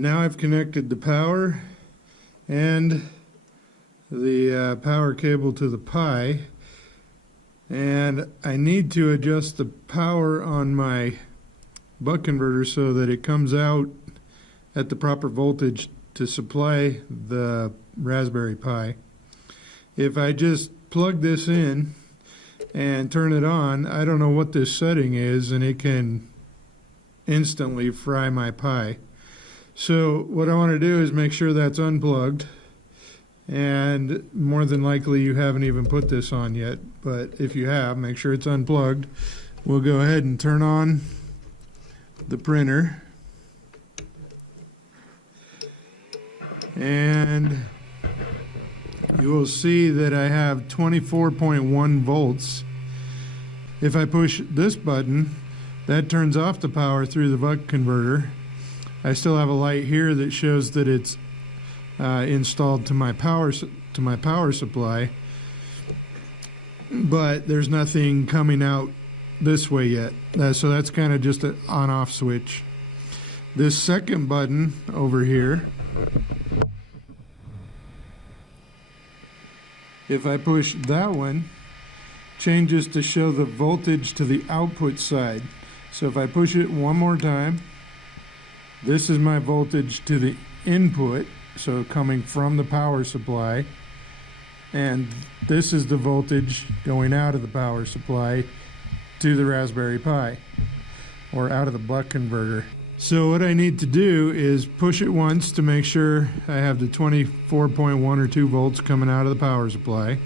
Now I've connected the power and the power cable to the Pi, and I need to adjust the power on my buck converter so that it comes out at the proper voltage to supply the Raspberry Pi. If I just plug this in and turn it on, I don't know what this setting is, and it can instantly fry my Pi. So what I want to do is make sure that's unplugged, and more than likely you haven't even put this on yet, but if you have, make sure it's unplugged. We'll go ahead and turn on the printer, and you will see that I have 24.1 volts. If I push this button, that turns off the power through the buck converter. I still have a light here that shows that it's installed to my power supply, but there's nothing coming out this way yet. So that's kind of just an on-off switch. This second button over here, if I push that one, changes to show the voltage to the output side. So if I push it one more time, this is my voltage to the input, so coming from the power supply, and this is the voltage going out of the power supply to the Raspberry Pi, or out of the buck converter. So what I need to do is push it once to make sure I have the 24.1 or 2 volts coming out of the power supply.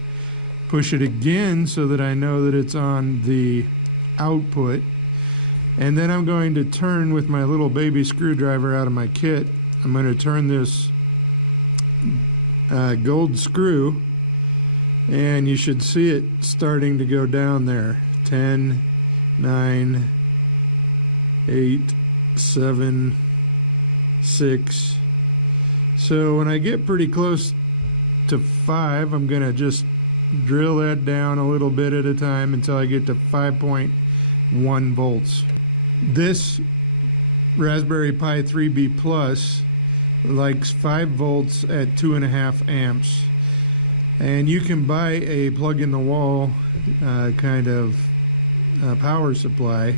Push it again so that I know that it's on the output. And then I'm going to turn with my little baby screwdriver out of my kit. I'm going to turn this gold screw, and you should see it starting to go down there. 10, 9, 8, 7, 6. So when I get pretty close to 5, I'm going to just drill that down a little bit at a time until I get to 5.1 volts. This Raspberry Pi 3B Plus likes 5 volts at 2.5 amps. And you can buy a plug-in-the-wall kind of power supply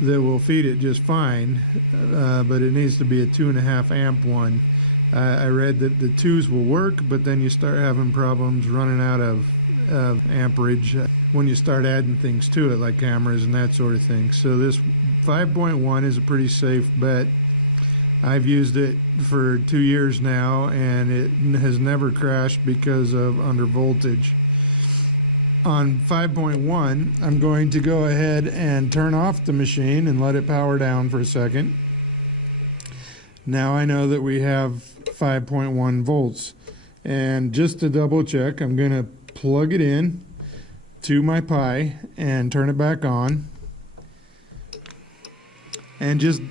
that will feed it just fine, but it needs to be a 2.5 amp one. I read that the 2s will work, but then you start having problems running out of amperage when you start adding things to it, like cameras and that sort of thing. So this 5.1 is a pretty safe bet. I've used it for 2 years now, and it has never crashed because of under voltage. On 5.1, I'm going to go ahead and turn off the machine and let it power down for a second. Now I know that we have 5.1 volts. And just to double check, I'm going to plug it in to my Pi and turn it back on. And just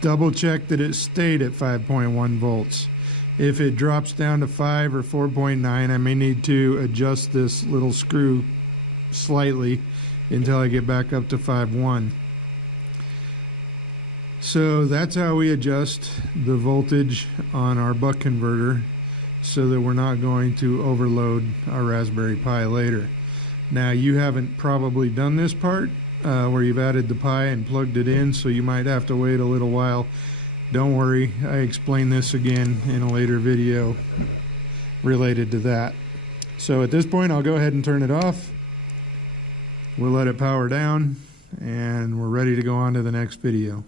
double check that it stayed at 5.1 volts. If it drops down to 5 or 4.9, I may need to adjust this little screw slightly until I get back up to 5.1. So that's how we adjust the voltage on our buck converter so that we're not going to overload our Raspberry Pi later. Now, you haven't probably done this part where you've added the Pi and plugged it in, so you might have to wait a little while. Don't worry, I explain this again in a later video related to that. So at this point, I'll go ahead and turn it off. We'll let it power down, and we're ready to go on to the next video.